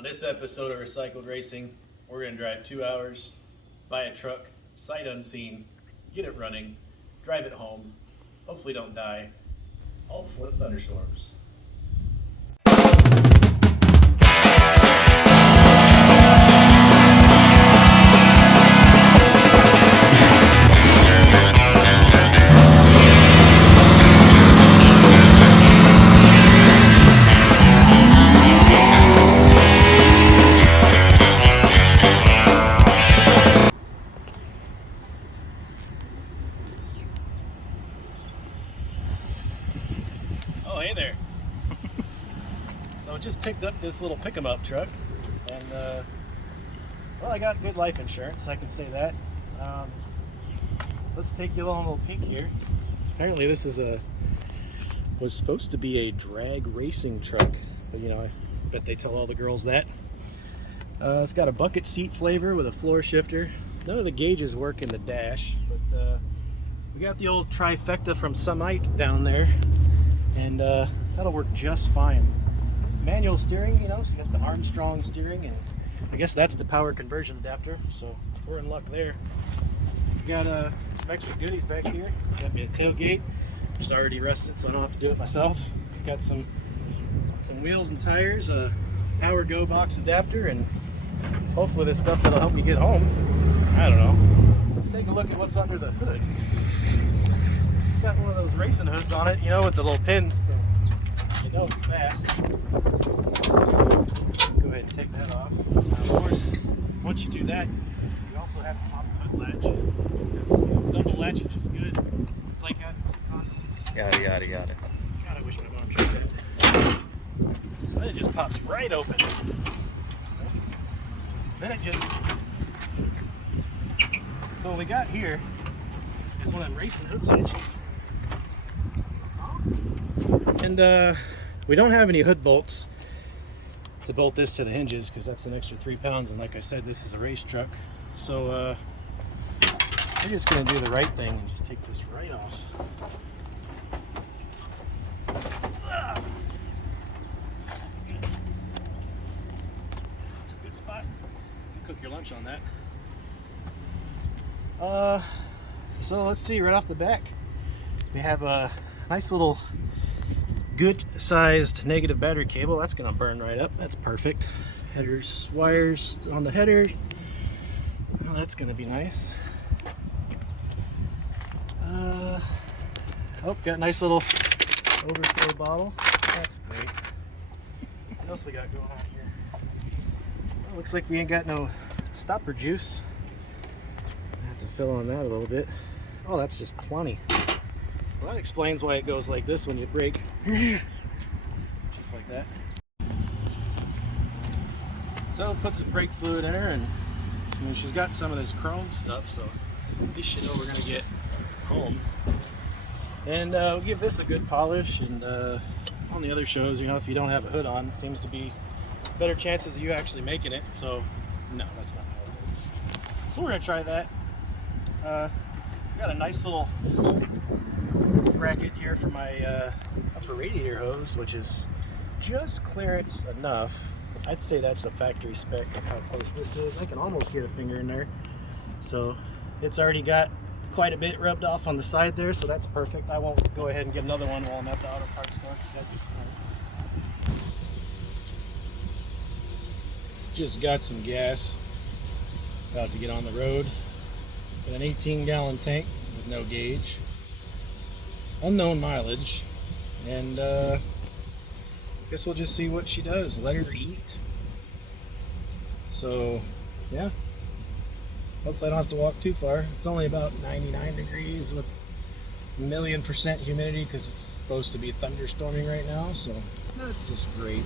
On this episode of Recycled Racing, we're going to drive 2 hours, buy a truck, sight unseen, get it running, drive it home, hopefully don't die, all before the thunderstorms. Hey there. So I just picked up this little pick-em-up truck, and well, I got good life insurance, I can say that. Let's take you along a little peek here. Apparently this was supposed to be a drag racing truck, but you know, I bet they tell all the girls that. It's got a bucket seat flavor with a floor shifter. None of the gauges work in the dash, but we got the old trifecta from Summite down there. And that'll work just fine. Manual steering, you know, so you got the Armstrong steering, and I guess that's the power conversion adapter, so we're in luck there. We got some extra goodies back here. Got me a tailgate, which is already rusted, so I don't have to do it myself. Got some wheels and tires, a Power Go box adapter, and hopefully this stuff that'll help me get home. I don't know. Let's take a look at what's under the hood. It's got one of those racing hoods on it, you know, with the little pins, so you know it's fast. Go ahead and take that off. Now, of course, once you do that, you also have to pop the hood latch. Because, you know, double latchage is good. It's like that. Yada. God, I wish my mom tried that. So then it just pops right open. Then it just... So what we got here is one of them racing hood latches. And we don't have any hood bolts to bolt this to the hinges because that's an extra 3 pounds, and like I said, this is a race truck. So we're just going to do the right thing and just take this right off. It's a good spot. You can cook your lunch on that. So let's see, right off the back, we have a nice little good sized negative battery cable. That's gonna burn right up. That's perfect. Headers, wires on the header. Oh, that's gonna be nice. Oh, got a nice little overflow bottle. That's great. What else we got going on here? Well, looks like we ain't got no stopper juice. I have to fill on that a little bit. Oh, that's just plenty. Well, that explains why it goes like this when you brake. Just like that. So put some brake fluid in her, and you know, she's got some of this chrome stuff, so at least you know we're gonna get home. And we'll give this a good polish, and on the other shows, you know, if you don't have a hood on, it seems to be better chances of you actually making it. So no, that's not how it works. So we're gonna try that. Got a nice little bracket here for my upper radiator hose, which is just clearance enough. I'd say that's a factory spec of how close this is. I can almost get a finger in there. So it's already got quite a bit rubbed off on the side there, so that's perfect. I won't go ahead and get another one while I'm at the auto parts store because that'd be smart. Just got some gas. About to get on the road. Got an 18-gallon tank with no gauge. Unknown mileage. And guess we'll just see what she does. Let her eat. So, yeah. Hopefully I don't have to walk too far. It's only about 99 degrees with 1,000,000% humidity because it's supposed to be thunderstorming right now. So, that's just great.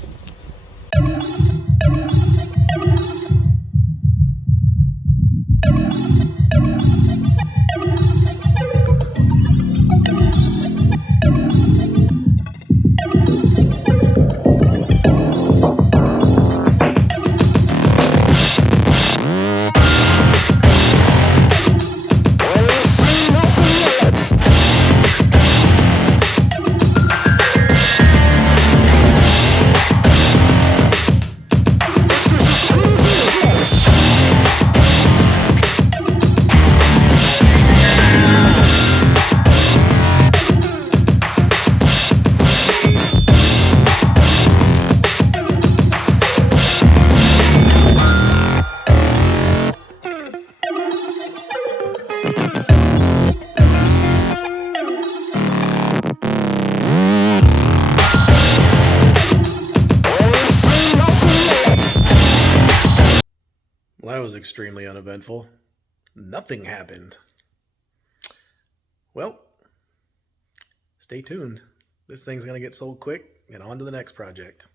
Well, that was extremely uneventful. Nothing happened. Well, stay tuned. This thing's going to get sold quick and on to the next project.